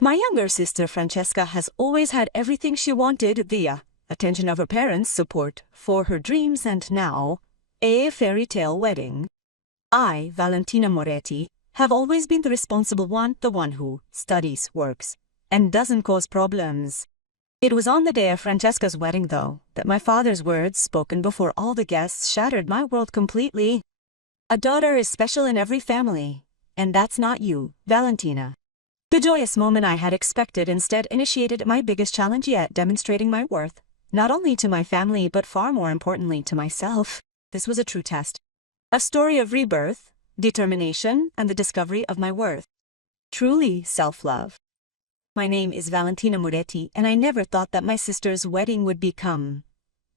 My younger sister Francesca has always had everything she wanted: the attention of her parents, support for her dreams, and now, a fairy tale wedding. I, Valentina Moretti, have always been the responsible one, the one who studies, works, and doesn't cause problems. It was on the day of Francesca's wedding, though, that my father's words, spoken before all the guests, shattered my world completely. A daughter is special in every family, and that's not you, Valentina. The joyous moment I had expected instead initiated my biggest challenge yet, demonstrating my worth, not only to my family but far more importantly to myself. This was a true test. A story of rebirth, determination, and the discovery of my worth. Truly self-love. My name is Valentina Moretti, and I never thought that my sister's wedding would become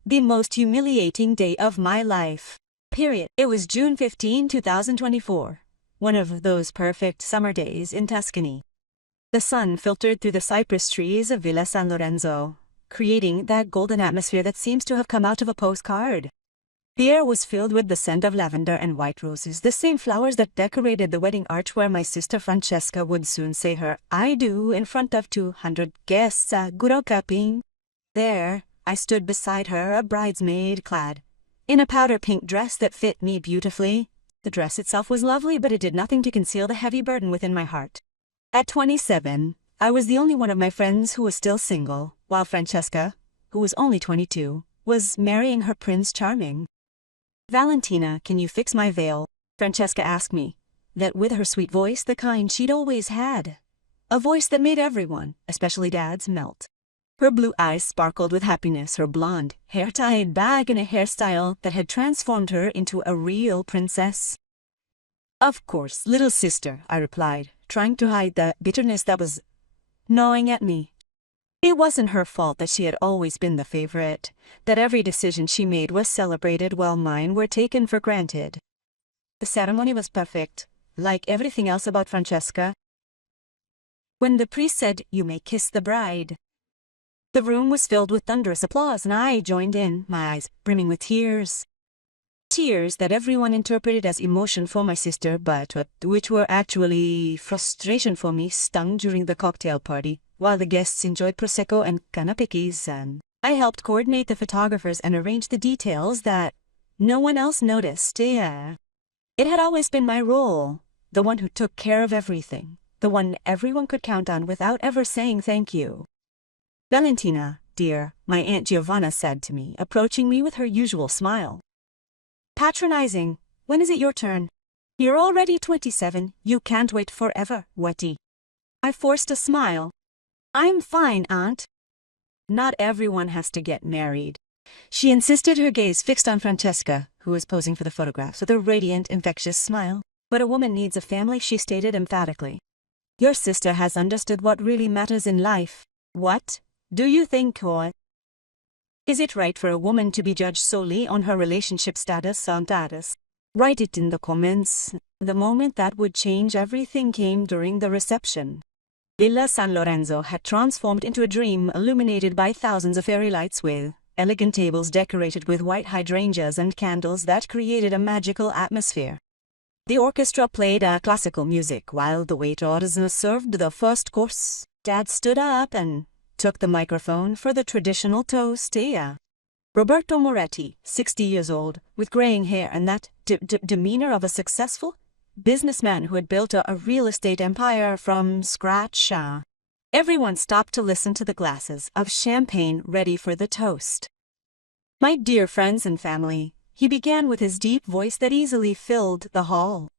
the most humiliating day of my life. Period. It was June 15, 2024, one of those perfect summer days in Tuscany. The sun filtered through the cypress trees of Villa San Lorenzo, creating that golden atmosphere that seems to have come out of a postcard. The air was filled with the scent of lavender and white roses, the same flowers that decorated the wedding arch where my sister Francesca would soon say her "I do" in front of 200 guests. There, I stood beside her, a bridesmaid clad in a powder pink dress that fit me beautifully. The dress itself was lovely, but it did nothing to conceal the heavy burden within my heart. At 27, I was the only one of my friends who was still single, while Francesca, who was only 22, was marrying her Prince Charming. "Valentina, can you fix my veil?" Francesca asked me, that with her sweet voice, the kind she'd always had. A voice that made everyone, especially Dad's, melt. Her blue eyes sparkled with happiness, her blonde hair tied back in a hairstyle that had transformed her into a real princess. "Of course, little sister," I replied, trying to hide the bitterness that was gnawing at me. It wasn't her fault that she had always been the favorite, that every decision she made was celebrated while mine were taken for granted. The ceremony was perfect, like everything else about Francesca. When the priest said, "You may kiss the bride," the room was filled with thunderous applause, and I joined in, my eyes brimming with tears. Tears that everyone interpreted as emotion for my sister, but which were actually frustration for me, stung during the cocktail party, while the guests enjoyed prosecco and canapés, and I helped coordinate the photographers and arrange the details that no one else noticed. It had always been my role, the one who took care of everything, the one everyone could count on without ever saying thank you. "Valentina, dear," my Aunt Giovanna said to me, approaching me with her usual smile. Patronizing. "When is it your turn? You're already 27, you can't wait forever, Wetty." I forced a smile. "I'm fine, Aunt." "Not everyone has to get married." She insisted, her gaze fixed on Francesca, who was posing for the photographs with a radiant, infectious smile. "But a woman needs a family," she stated emphatically. "Your sister has understood what really matters in life." "What do you think, or is it right for a woman to be judged solely on her relationship status on status? Write it in the comments." The moment that would change everything came during the reception. Villa San Lorenzo had transformed into a dream, illuminated by thousands of fairy lights, with elegant tables decorated with white hydrangeas and candles that created a magical atmosphere. The orchestra played classical music while the waiters served the first course. Dad stood up and took the microphone for the traditional toast. Roberto Moretti, 60 years old, with graying hair and that demeanor of a successful businessman who had built a real estate empire from scratch. Everyone stopped to listen to the glasses of champagne ready for the toast. "My dear friends and family," he began with his deep voice that easily filled the hall.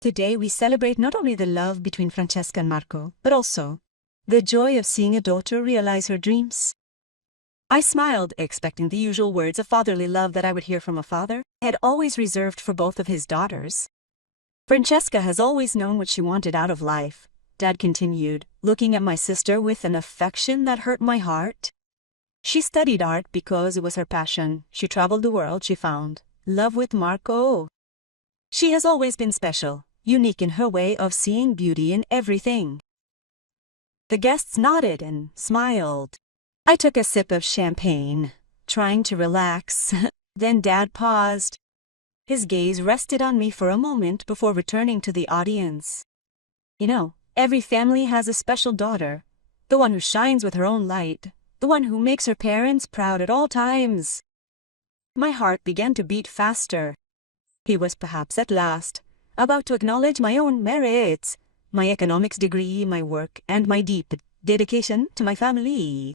"Today we celebrate not only the love between Francesca and Marco, but also the joy of seeing a daughter realize her dreams." I smiled, expecting the usual words of fatherly love that I would hear from a father I had always reserved for both of his daughters. "Francesca has always known what she wanted out of life," Dad continued, looking at my sister with an affection that hurt my heart. "She studied art because it was her passion. She traveled the world. She found love with Marco. She has always been special, unique in her way of seeing beauty in everything." The guests nodded and smiled. I took a sip of champagne, trying to relax. Then Dad paused. His gaze rested on me for a moment before returning to the audience. "You know, Every family has a special daughter, the one who shines with her own light, the one who makes her parents proud at all times. My heart began to beat faster. He was perhaps at last about to acknowledge my own merits, my economics degree, my work, and my deep dedication to my family.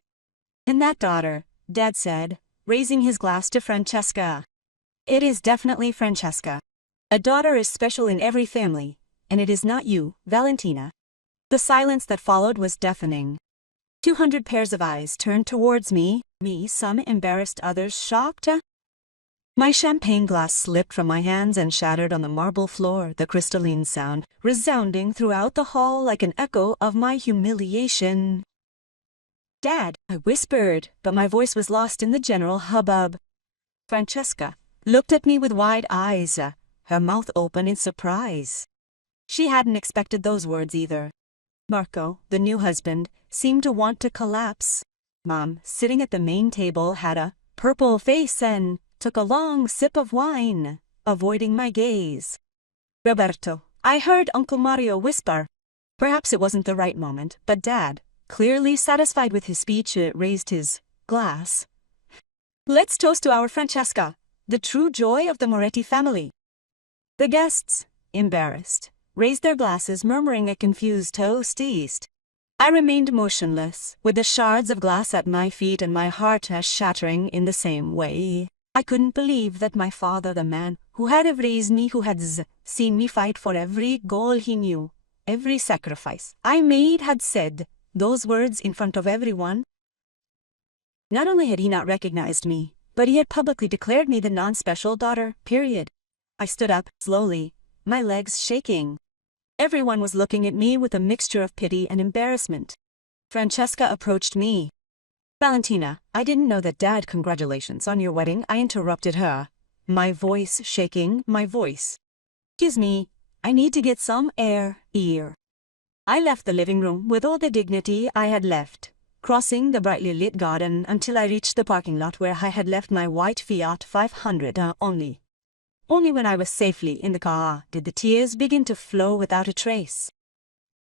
And that daughter, Dad said, raising his glass to Francesca. It is definitely Francesca. A daughter is special in every family, and it is not you, Valentina. The silence that followed was deafening. 200 pairs of eyes turned towards me, some embarrassed, others shocked. My champagne glass slipped from my hands and shattered on the marble floor, the crystalline sound resounding throughout the hall like an echo of my humiliation. "Dad," I whispered, but my voice was lost in the general hubbub. Francesca looked at me with wide eyes, her mouth open in surprise. She hadn't expected those words either. Marco, the new husband, seemed to want to collapse. Mom, sitting at the main table, had a purple face and took a long sip of wine, avoiding my gaze. "Roberto," I heard Uncle Mario whisper. Perhaps it wasn't the right moment, but Dad, clearly satisfied with his speech, raised his glass. "Let's toast to our Francesca, the true joy of the Moretti family." The guests, embarrassed, raised their glasses, murmuring a confused toast east. I remained motionless, with the shards of glass at my feet and my heart shattering in the same way. I couldn't believe that my father, the man who had raised me, who had seen me fight for every goal he knew, every sacrifice I made, had said those words in front of everyone. Not only had he not recognized me, but he had publicly declared me the non-special daughter, period. I stood up, slowly, my legs shaking. Everyone was looking at me with a mixture of pity and embarrassment. Francesca approached me. "Valentina, I didn't know that, Dad. Congratulations on your wedding," I interrupted her, my voice shaking, my voice. "Excuse me, I need to get some air here." I left the living room with all the dignity I had left, crossing the brightly lit garden until I reached the parking lot where I had left my white Fiat 500 only. Only when I was safely in the car did the tears begin to flow without a trace.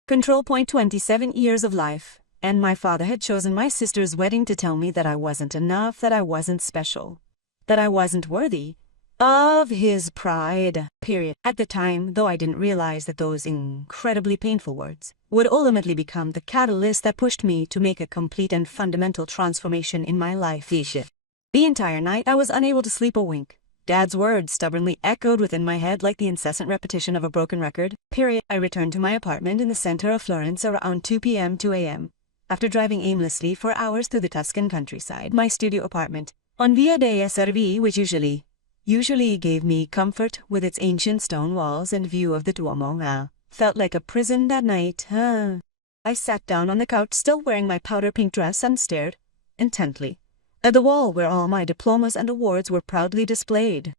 Control point: 27 years of life, and my father had chosen my sister's wedding to tell me that I wasn't enough, that I wasn't special, that I wasn't worthy of his pride, period. At the time, though, I didn't realize that those incredibly painful words would ultimately become the catalyst that pushed me to make a complete and fundamental transformation in my life. The entire night I was unable to sleep a wink. Dad's words stubbornly echoed within my head like the incessant repetition of a broken record, period. I returned to my apartment in the center of Florence around 2 a.m. After driving aimlessly for hours through the Tuscan countryside. My studio apartment on Via dei Servi, which usually gave me comfort with its ancient stone walls and view of the Duomo, felt like a prison that night. I sat down on the couch, still wearing my powder pink dress, and stared intently at the wall where all my diplomas and awards were proudly displayed.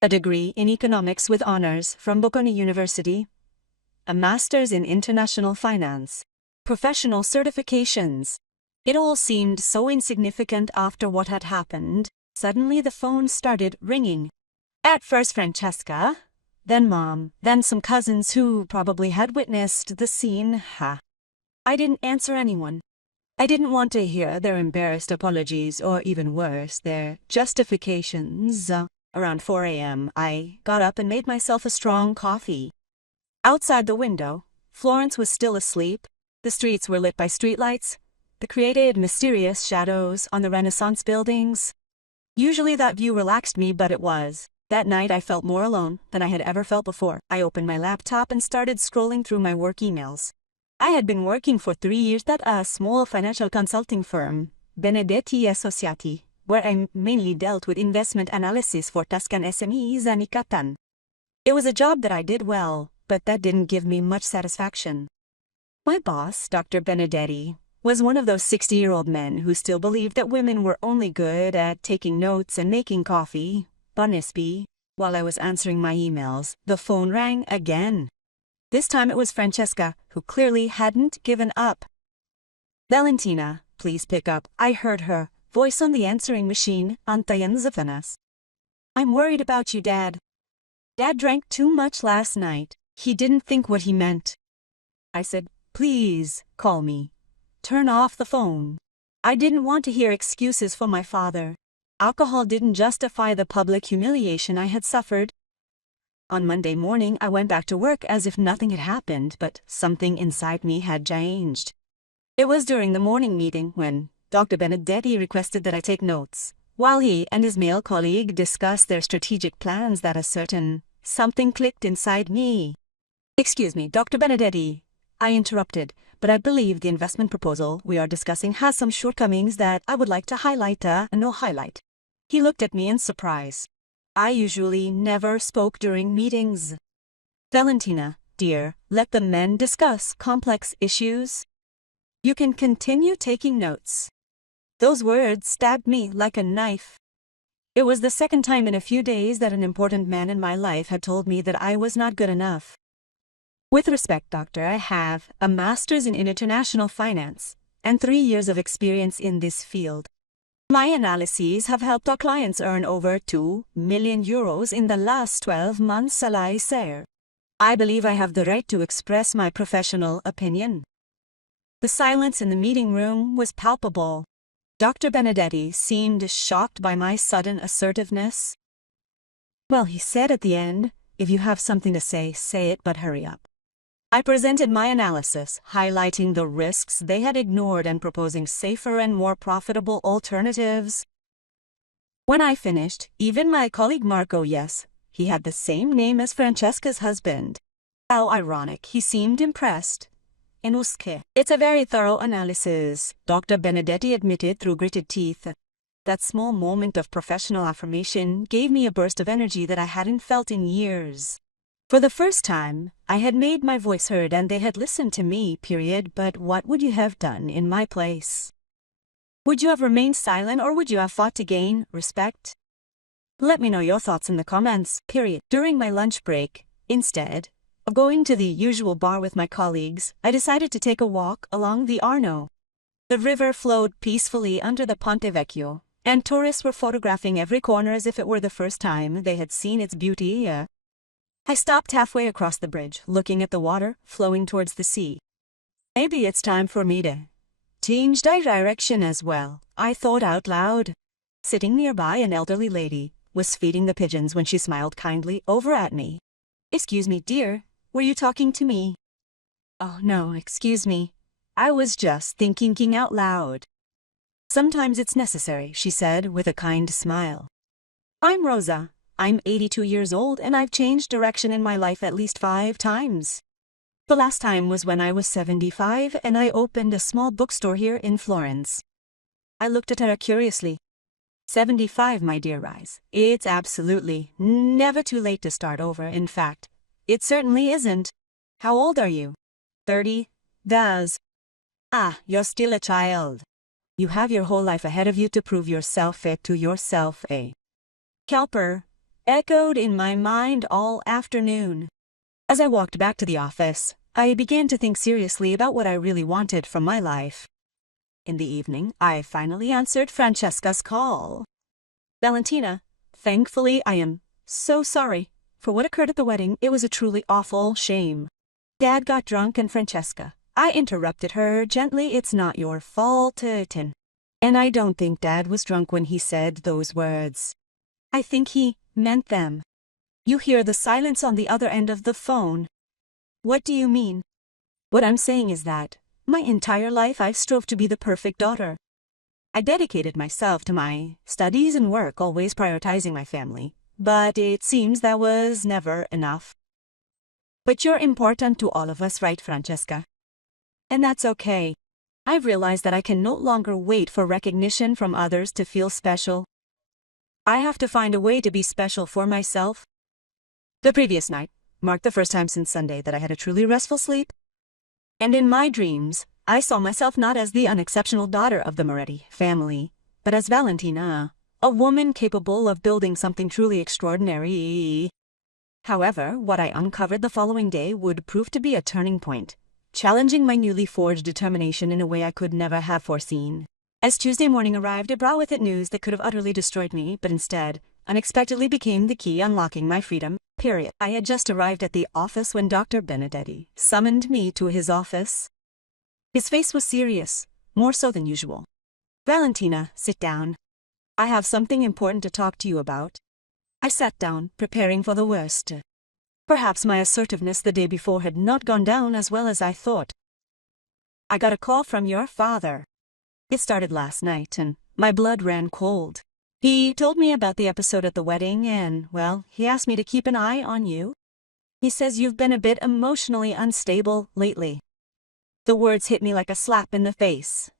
A degree in economics with honors from Bocconi University, a master's in international finance, professional certifications. It all seemed so insignificant after what had happened. Suddenly the phone started ringing. At first Francesca, then Mom, then some cousins who probably had witnessed the scene. I didn't answer anyone. I didn't want to hear their embarrassed apologies, or even worse, their justifications. Around 4 a.m., I got up and made myself a strong coffee. Outside the window, Florence was still asleep. The streets were lit by streetlights that created mysterious shadows on the Renaissance buildings. Usually that view relaxed me, but that night I felt more alone than I had ever felt before. I opened my laptop and started scrolling through my work emails. I had been working for 3 years at a small financial consulting firm, Benedetti Associati, where I mainly dealt with investment analysis for Tuscan SMEs and Icatan. It was a job that I did well, but that didn't give me much satisfaction. My boss, Dr. Benedetti, was one of those 60-year-old men who still believed that women were only good at taking notes and making coffee. Bonesby. While I was answering my emails, the phone rang again. This time it was Francesca, who clearly hadn't given up. "Valentina, please pick up," I heard her voice on the answering machine. "Antayan Zafanas. I'm worried about you, Dad. Dad drank too much last night. He didn't think what he meant." I said, "Please, call me. Turn off the phone." I didn't want to hear excuses for my father. Alcohol didn't justify the public humiliation I had suffered. On Monday morning, I went back to work as if nothing had happened, but something inside me had changed. It was during the morning meeting when Dr. Benedetti requested that I take notes, while he and his male colleague discussed their strategic plans that a certain something clicked inside me. "Excuse me, Dr. Benedetti," I interrupted, "but I believe the investment proposal we are discussing has some shortcomings that I would like to highlight. No highlight." He looked at me in surprise. I usually never spoke during meetings. "Valentina, dear, let the men discuss complex issues. You can continue taking notes." Those words stabbed me like a knife. It was the second time in a few days that an important man in my life had told me that I was not good enough. "With respect, doctor, I have a master's in international finance and 3 years of experience in this field. My analyses have helped our clients earn over 2 million euros in the last 12 months, sir. I believe I have the right to express my professional opinion." The silence in the meeting room was palpable. Dr. Benedetti seemed shocked by my sudden assertiveness. "Well," he said at the end, "if you have something to say, say it, but hurry up." I presented my analysis, highlighting the risks they had ignored and proposing safer and more profitable alternatives. When I finished, even my colleague Marco, yes, he had the same name as Francesca's husband. How ironic, he seemed impressed. "It's a very thorough analysis," Dr. Benedetti admitted through gritted teeth. That small moment of professional affirmation gave me a burst of energy that I hadn't felt in years. For the first time, I had made my voice heard and they had listened to me, period. But what would you have done in my place? Would you have remained silent or would you have fought to gain respect? Let me know your thoughts in the comments, period. During my lunch break, instead of going to the usual bar with my colleagues, I decided to take a walk along the Arno. The river flowed peacefully under the Ponte Vecchio, and tourists were photographing every corner as if it were the first time they had seen its beauty. I stopped halfway across the bridge, looking at the water flowing towards the sea. Maybe it's time for me to change direction as well, I thought out loud. Sitting nearby, an elderly lady was feeding the pigeons when she smiled kindly over at me. "Excuse me, dear, were you talking to me?" "Oh no, excuse me. I was just thinking out loud." "Sometimes it's necessary," she said with a kind smile. "I'm Rosa. I'm 82 years old and I've changed direction in my life at least 5 times. The last time was when I was 75 and I opened a small bookstore here in Florence." I looked at her curiously. 75, my dear Rise. It's absolutely never too late to start over. In fact, it certainly isn't. How old are you? 30. Does. Ah, you're still a child. You have your whole life ahead of you to prove yourself to yourself. Kelper echoed in my mind all afternoon. As I walked back to the office, I began to think seriously about what I really wanted from my life. In the evening, I finally answered Francesca's call. "Valentina, thankfully I am so sorry for what occurred at the wedding. It was a truly awful shame. Dad got drunk and Francesca." I interrupted her gently. "It's not your fault, Tin. And I don't think Dad was drunk when he said those words. I think he meant them." You hear the silence on the other end of the phone. "What do you mean?" "What I'm saying is that my entire life I've strove to be the perfect daughter. I dedicated myself to my studies and work, always prioritizing my family. But it seems that was never enough. But you're important to all of us, right, Francesca? And that's okay. I've realized that I can no longer wait for recognition from others to feel special. I have to find a way to be special for myself." The previous night marked the first time since Sunday that I had a truly restful sleep. And in my dreams, I saw myself not as the unexceptional daughter of the Moretti family, but as Valentina, a woman capable of building something truly extraordinary. However, what I uncovered the following day would prove to be a turning point, challenging my newly forged determination in a way I could never have foreseen. As Tuesday morning arrived, it brought with it news that could have utterly destroyed me, but instead, unexpectedly became the key unlocking my freedom, period. I had just arrived at the office when Dr. Benedetti summoned me to his office. His face was serious, more so than usual. "Valentina, sit down. I have something important to talk to you about." I sat down, preparing for the worst. Perhaps my assertiveness the day before had not gone down as well as I thought. "I got a call from your father. It started last night, and my blood ran cold. He told me about the episode at the wedding and, well, he asked me to keep an eye on you. He says you've been a bit emotionally unstable lately." The words hit me like a slap in the face.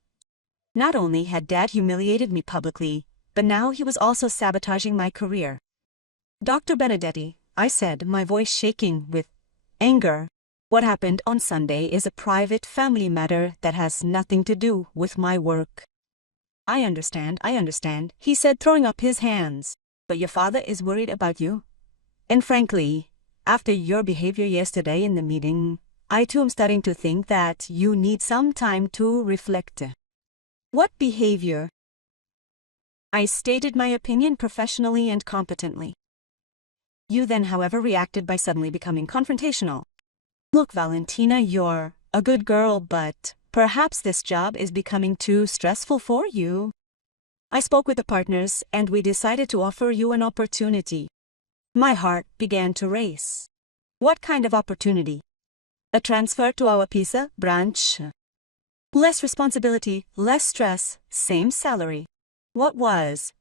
Not only had Dad humiliated me publicly, but now he was also sabotaging my career. "Dr. Benedetti," I said, my voice shaking with anger, "what happened on Sunday is a private family matter that has nothing to do with my work." I understand, he said, throwing up his hands. "But your father is worried about you. And frankly, after your behavior yesterday in the meeting, I too am starting to think that you need some time to reflect." "What behavior?" I stated my opinion professionally and competently. You then, however, reacted by suddenly becoming confrontational. "Look, Valentina, you're a good girl, but perhaps this job is becoming too stressful for you. I spoke with the partners, and we decided to offer you an opportunity." My heart began to race. "What kind of opportunity?" "A transfer to our Pisa branch. Less responsibility, less stress, same salary." What was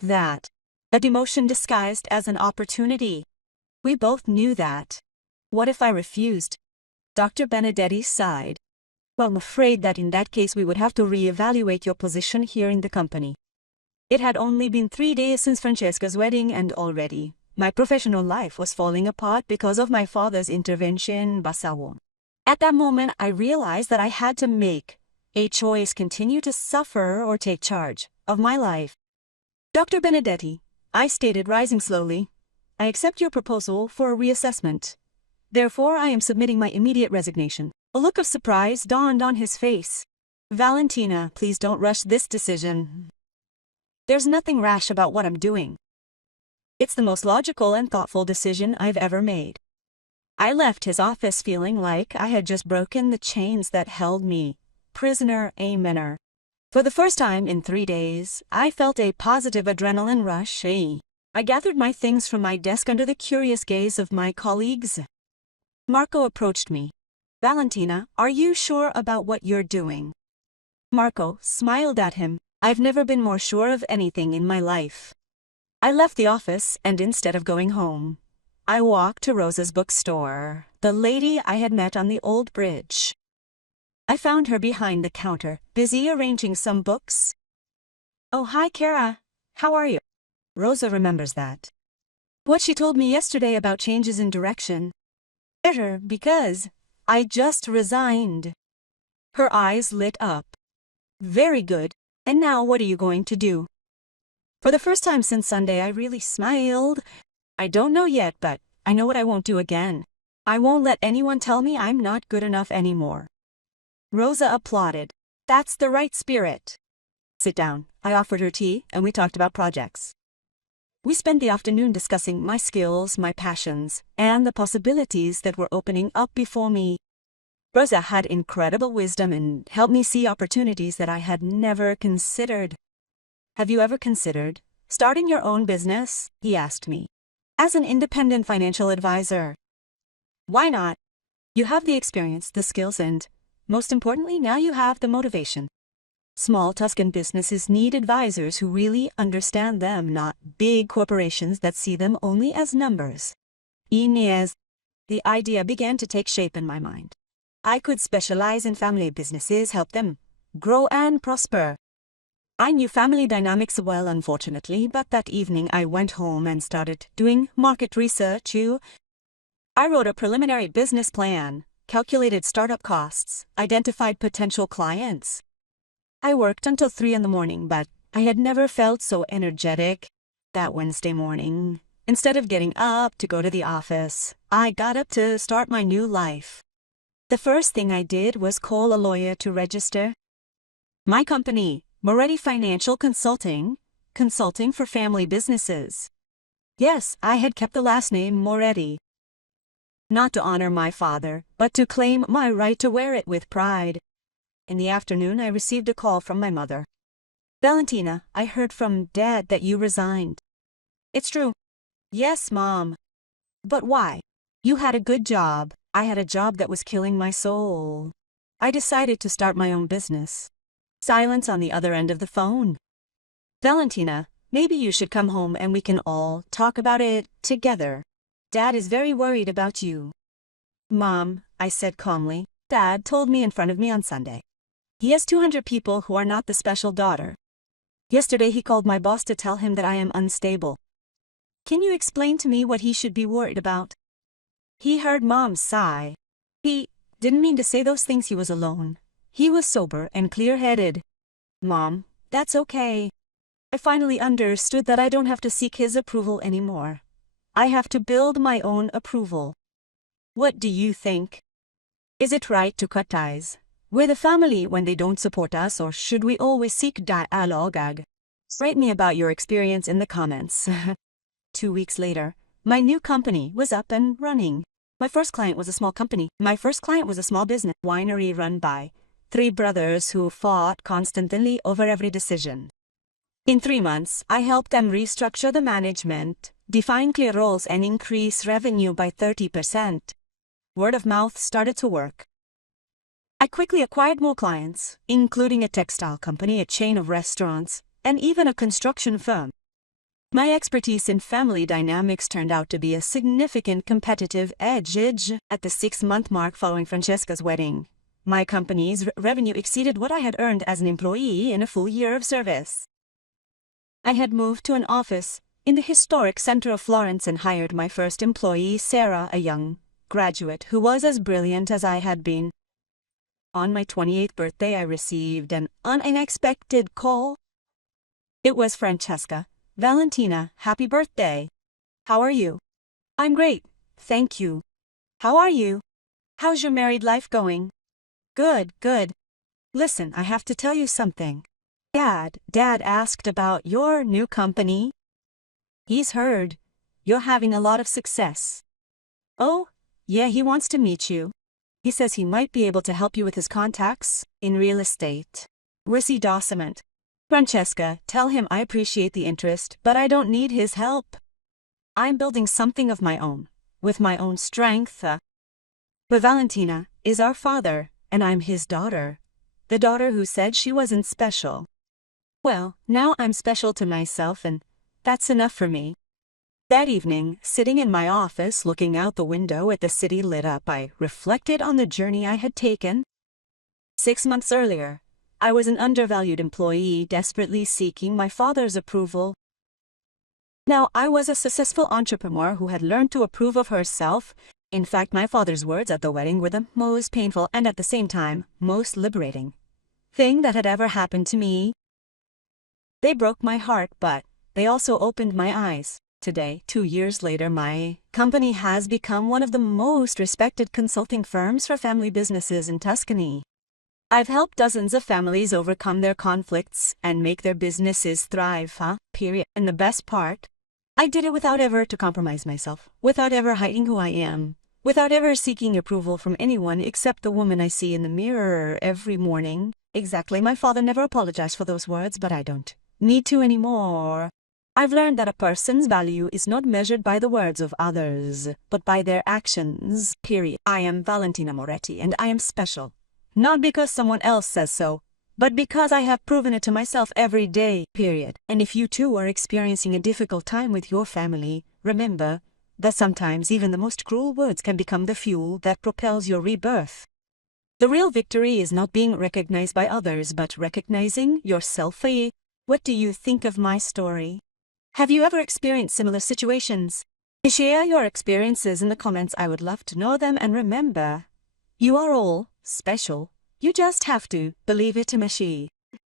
that? A demotion disguised as an opportunity. We both knew that. What if I refused? Dr. Benedetti sighed. "Well, I'm afraid that in that case we would have to reevaluate your position here in the company." It had only been 3 days since Francesca's wedding, and already my professional life was falling apart because of my father's intervention. Basawo. At that moment, I realized that I had to make a choice: continue to suffer or take charge of my life. "Dr. Benedetti," I stated, rising slowly, "I accept your proposal for a reassessment. Therefore, I am submitting my immediate resignation." A look of surprise dawned on his face. "Valentina, please don't rush this decision. There's nothing rash about what I'm doing. It's the most logical and thoughtful decision I've ever made." I left his office feeling like I had just broken the chains that held me prisoner. Amener. For the first time in 3 days, I felt a positive adrenaline rush. I gathered my things from my desk under the curious gaze of my colleagues. Marco approached me. "Valentina, are you sure about what you're doing?" Marco smiled at him. "I've never been more sure of anything in my life." I left the office, and instead of going home, I walked to Rosa's bookstore, the lady I had met on the old bridge. I found her behind the counter, busy arranging some books. "Oh, hi, Kara. How are you?" Rosa remembers that. What she told me yesterday about changes in direction. Better, because I just resigned. Her eyes lit up. "Very good. And now what are you going to do?" For the first time since Sunday, I really smiled. "I don't know yet, but I know what I won't do again. I won't let anyone tell me I'm not good enough anymore." Rosa applauded. "That's the right spirit." "Sit down." I offered her tea, and we talked about projects. We spent the afternoon discussing my skills, my passions, and the possibilities that were opening up before me. Rosa had incredible wisdom and helped me see opportunities that I had never considered. "Have you ever considered starting your own business?" he asked me. "As an independent financial advisor." "Why not? You have the experience, the skills, and, most importantly, now you have the motivation. Small Tuscan businesses need advisors who really understand them, not big corporations that see them only as numbers." Inez. The idea began to take shape in my mind. I could specialize in family businesses, help them grow and prosper. I knew family dynamics well, unfortunately, but that evening I went home and started doing market research. I wrote a preliminary business plan, calculated startup costs, identified potential clients. I worked until 3 in the morning, but I had never felt so energetic. That Wednesday morning, instead of getting up to go to the office, I got up to start my new life. The first thing I did was call a lawyer to register my company, Moretti Financial Consulting, consulting for family businesses. Yes, I had kept the last name Moretti. Not to honor my father, but to claim my right to wear it with pride. In the afternoon, I received a call from my mother. Valentina, I heard from Dad that you resigned. It's true. Yes, Mom. But why? You had a good job. I had a job that was killing my soul. I decided to start my own business. Silence on the other end of the phone. Valentina, maybe you should come home and we can all talk about it together. Dad is very worried about you. Mom, I said calmly, Dad told me in front of me on Sunday. He has 200 people who are not the special daughter. Yesterday he called my boss to tell him that I am unstable. Can you explain to me what he should be worried about? He heard Mom's sigh. He didn't mean to say those things. He was alone. He was sober and clear-headed. Mom, that's okay. I finally understood that I don't have to seek his approval anymore. I have to build my own approval. What do you think? Is it right to cut ties with a family when they don't support us, or should we always seek dialogue? Write me about your experience in the comments. 2 weeks later, my new company was up and running. My first client was a small company. My first client was a small business winery run by 3 brothers who fought constantly over every decision. In 3 months, I helped them restructure the management, define clear roles, and increase revenue by 30%. Word of mouth started to work. I quickly acquired more clients, including a textile company, a chain of restaurants, and even a construction firm. My expertise in family dynamics turned out to be a significant competitive edge. At the 6-month mark following Francesca's wedding, my company's revenue exceeded what I had earned as an employee in a full year of service. I had moved to an office in the historic center of Florence and hired my first employee, Sarah, a young graduate who was as brilliant as I had been. On my 28th birthday, I received an unexpected call. It was Francesca. Valentina, happy birthday. How are you? I'm great, thank you. How are you? How's your married life going? Good, good. Listen, I have to tell you something. Dad asked about your new company. He's heard you're having a lot of success. Oh, yeah, he wants to meet you. He says he might be able to help you with his contacts in real estate. Reciprocement. Francesca, tell him I appreciate the interest, but I don't need his help. I'm building something of my own, with my own strength. But Valentina is our father, and I'm his daughter. The daughter who said she wasn't special. Well, now I'm special to myself, and that's enough for me. That evening, sitting in my office looking out the window at the city lit up, I reflected on the journey I had taken. 6 months earlier, I was an undervalued employee desperately seeking my father's approval. Now I was a successful entrepreneur who had learned to approve of herself. In fact, my father's words at the wedding were the most painful and at the same time most liberating thing that had ever happened to me. They broke my heart, but they also opened my eyes. Today, 2 years later, my company has become one of the most respected consulting firms for family businesses in Tuscany. I've helped dozens of families overcome their conflicts and make their businesses thrive, period. And the best part? I did it without ever to compromise myself, without ever hiding who I am, without ever seeking approval from anyone except the woman I see in the mirror every morning. Exactly, my father never apologized for those words, but I don't need to anymore. I've learned that a person's value is not measured by the words of others, but by their actions, period. I am Valentina Moretti, and I am special. Not because someone else says so, but because I have proven it to myself every day, period. And if you too are experiencing a difficult time with your family, remember that sometimes even the most cruel words can become the fuel that propels your rebirth. The real victory is not being recognized by others, but recognizing yourself. What do you think of my story? Have you ever experienced similar situations? Share your experiences in the comments. I would love to know them, and remember, you are all special. You just have to believe it.